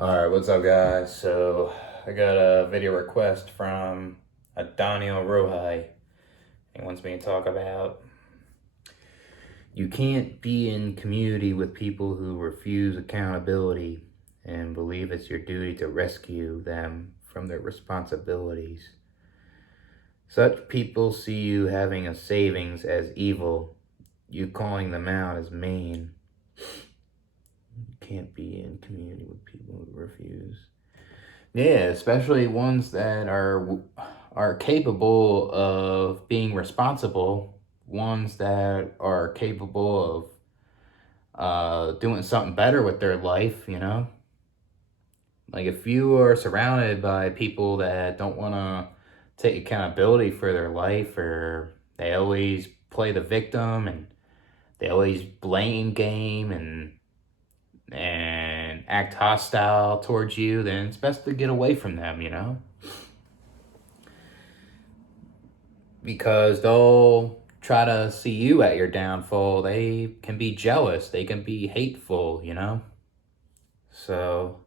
Alright, what's up, guys? So, I got a video request from a Daniel Rohai. He wants me to talk about you can't be in community with people who refuse accountability and believe it's your duty to rescue them from their responsibilities. Such people see you having a savings as evil, you calling them out as mean. You can't be in community with people who refuse. Yeah, especially ones that are capable of being responsible, ones that are capable of doing something better with their life. Like if you are surrounded by people that don't want to take accountability for their life, or they always play the victim and they always blame game and act hostile towards you, then it's best to get away from them. Because they'll try to see you at your downfall. They can be jealous, they can be hateful. So,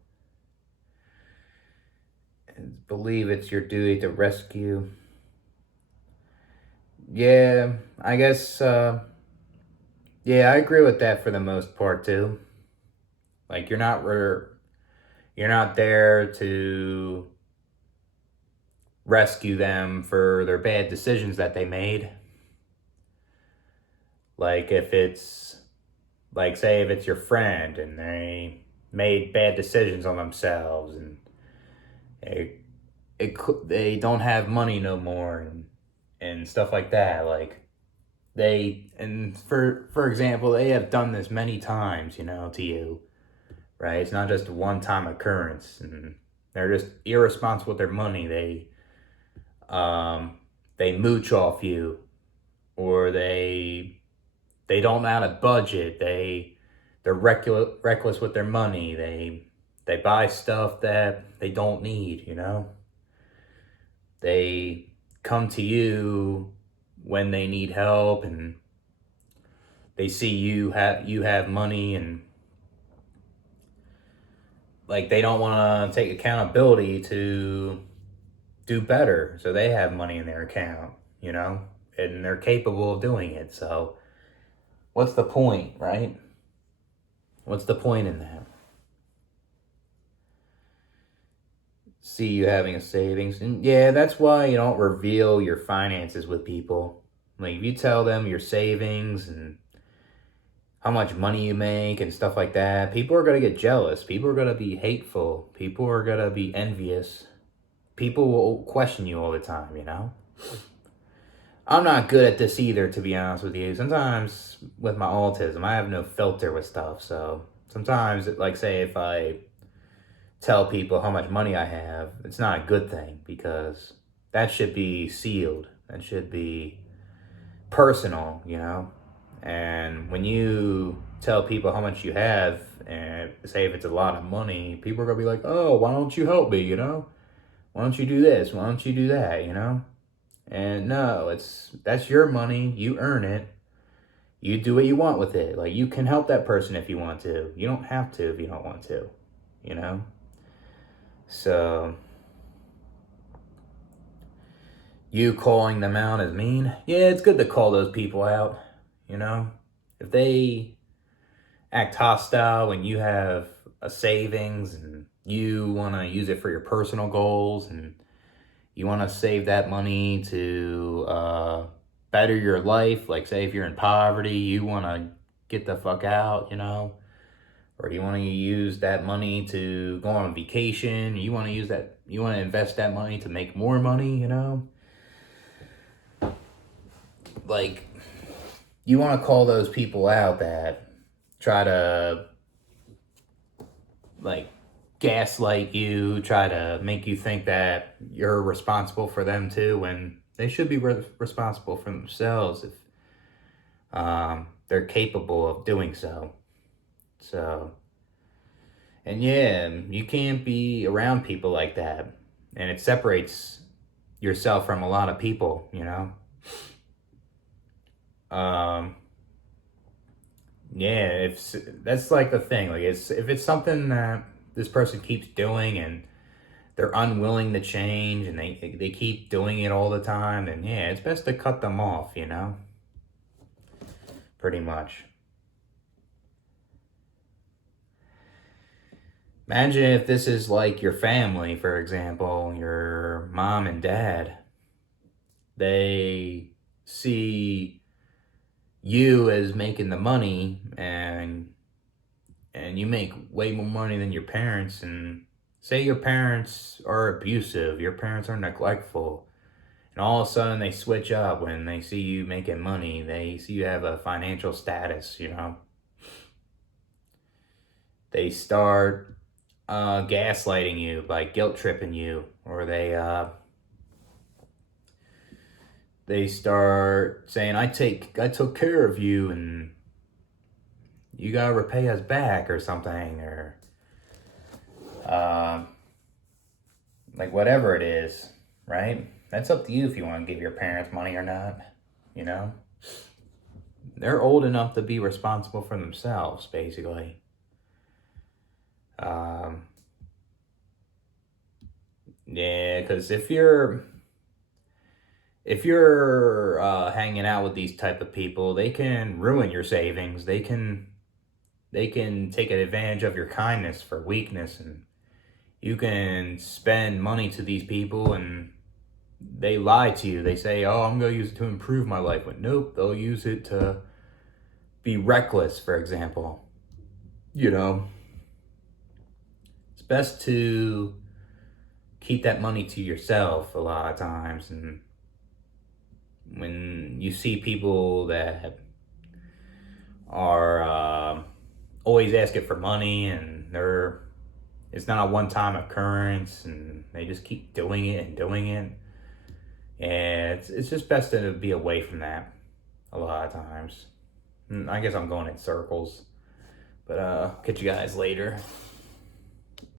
believe it's your duty to rescue. Yeah, I guess, yeah, I agree with that for the most part too. Like, you're not there to rescue them for their bad decisions that they made. Like if it's like say if it's your friend and they made bad decisions on themselves and they they don't have money no more and stuff like that. Like for example, they have done this many times, to you, right? It's not just a one-time occurrence, and they're just irresponsible with their money. They mooch off you, or they don't know how to budget. They're reckless with their money. They buy stuff that they don't need. They come to you when they need help, and they see you have money, and like they don't want to take accountability to do better. So they have money in their account, and they're capable of doing it. So what's the point, right? What's the point in that? See you having a savings. And yeah, that's why you don't reveal your finances with people. Like if you tell them your savings and how much money you make and stuff like that, people are going to get jealous. People are going to be hateful. People are going to be envious. People will question you all the time. I'm not good at this either, to be honest with you. Sometimes with my autism, I have no filter with stuff. So sometimes, like, say, if I tell people how much money I have, it's not a good thing because that should be sealed. That should be personal. And when you tell people how much you have, and say if it's a lot of money, people are gonna be like, "Oh, why don't you help me? Why don't you do this? Why don't you do that? And no, that's your money. You earn it. You do what you want with it. Like you can help that person if you want to. You don't have to if you don't want to. You know. So you calling them out as mean? Yeah, it's good to call those people out. You know, if they act hostile when you have a savings and you want to use it for your personal goals and you want to save that money to better your life, like say if you're in poverty, you want to get the fuck out. Or you want to use that money to go on vacation, you want to invest that money to make more money. Like, you want to call those people out that try to, like, gaslight you, try to make you think that you're responsible for them too, when they should be responsible for themselves if they're capable of doing so. So, and yeah, you can't be around people like that, and it separates yourself from a lot of people. Um, yeah, if that's like the thing. Like, if it's something that this person keeps doing, and they're unwilling to change, and they keep doing it all the time, then yeah, it's best to cut them off, you know? Pretty much. Imagine if this is like your family, for example, your mom and dad. They see you as making the money, and you make way more money than your parents, and say your parents are abusive, your parents are neglectful, and all of a sudden they switch up when they see you making money, they see you have a financial status, you know. They start gaslighting you, by guilt tripping you, or they start saying, I took care of you, and you gotta repay us back, or something, or like whatever it is, right? That's up to you if you want to give your parents money or not, you know? They're old enough to be responsible for themselves, basically. Yeah, because if you're hanging out with these type of people, they can ruin your savings. They can take advantage of your kindness for weakness, and you can spend money to these people, and they lie to you. They say, oh, I'm going to use it to improve my life. But nope, they'll use it to be reckless, for example. You know, it's best to keep that money to yourself a lot of times. And when you see people that are always asking for money, and it's not a one-time occurrence, and they just keep doing it and doing it, and it's just best to be away from that a lot of times. I guess I'm going in circles, but catch you guys later.